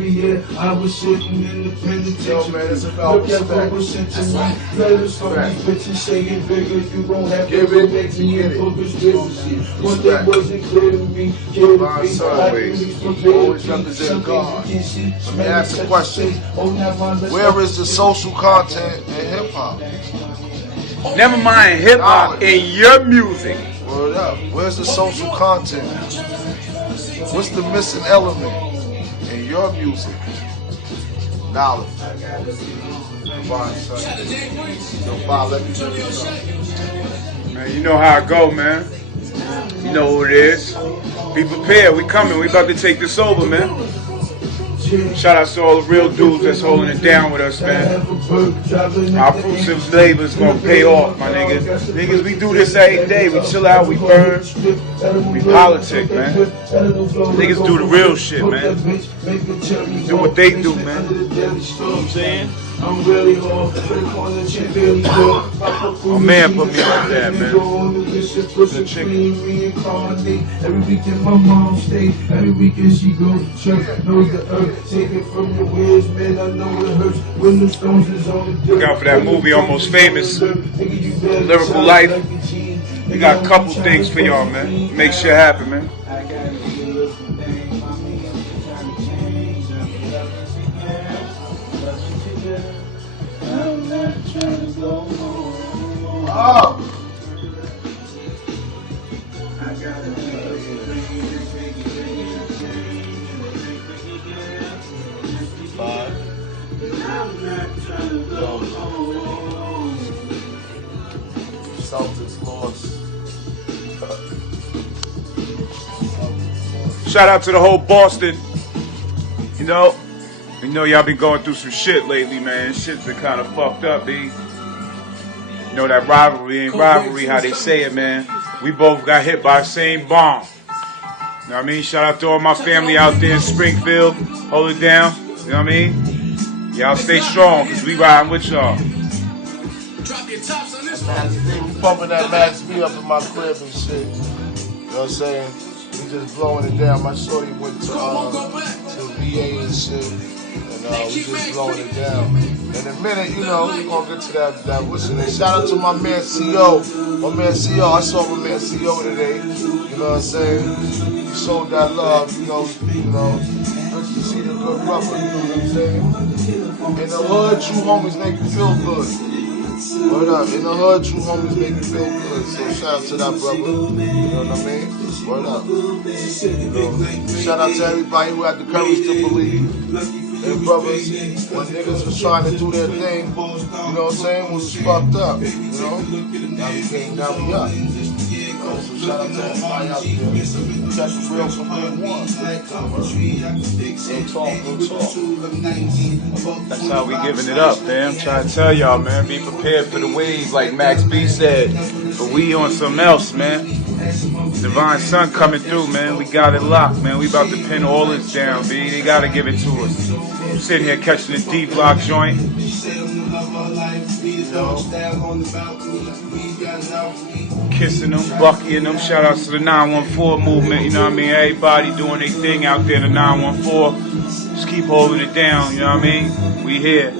Yeah, I was sitting in the penitentiary. Yo, man, it's about Look at what was sent to me. Letters from these bitches saying bigger. You gon' have to go back to me for conspiracy. One thing wasn't clear to me. Always represent God. Let me ask a question. Where is the social content in hip hop? Never mind hip hop in your music. Word up. Where's the social content? What's the missing element in your music? Knowledge. Divine Son. Yo, Bob, let me know you something. Man, you know how I go, man. You know who it is. Be prepared. We coming. We about to take this over, man. Shout out to all the real dudes that's holding it down with us, man. Our fruits of labor is gonna pay off, my niggas. Niggas, we do this every day. We chill out, we burn, we politic, man. Niggas do the real shit, man. Do what they do, man. You know what I'm saying? I'm really hard, My man put me on that, man. The chicken. Reincarnate. Every weekend my mom stay. Every weekend she go to church. Knows the earth. Take it from the winds, man. I know it hurts. When the stones is on the dirt. Look out for that movie, Almost Famous. Lyrical Life. We got a couple things for y'all, man. Make shit happen, man. Oh! Celtics lost. Shout out to the whole Boston. You know y'all been going through some shit lately, man. Shit's been kind of fucked up, B. You know that rivalry ain't rivalry, how they say it, man. We both got hit by the same bomb. You know what I mean? Shout out to all my family out there in Springfield. Hold it down. You know what I mean? Y'all stay strong, because we riding with y'all. We pumping that Max B up in my crib and shit. You know what I'm saying? We just blowing it down. My shorty went to VA and shit. And we just blowing it down. In a minute, you know, we're gonna get to that what's in it. Shout out to my man CO. My man CO. I saw my man CO today. You know what I'm saying? He showed that love, you know. Good to see the good brother, you know what I'm saying? In the hood, true homies make you feel good. Word up, in the hood, true homies make you feel good. So shout out to that brother. You know what I mean? Word up. You know, shout out to everybody who had the courage to believe. And brothers, when niggas was trying to do their thing, you know what I'm saying, was fucked up, you know? Now we came, now we up. So shout out to everybody out there. Catch the real from day one. Real talk. That's how we giving it up, man. I'm trying to tell y'all, man. Be prepared for the wave, like Max B said. But we on something else, man. Divine Son coming through, man. We got it locked, man. We about to pin all this down, B. They gotta give it to us. I'm sitting here catching the D-Block joint. Kissing them, buckying them. Shout out to the 914 movement, you know what I mean? Everybody doing their thing out there in the 914. Just keep holding it down, you know what I mean? We here.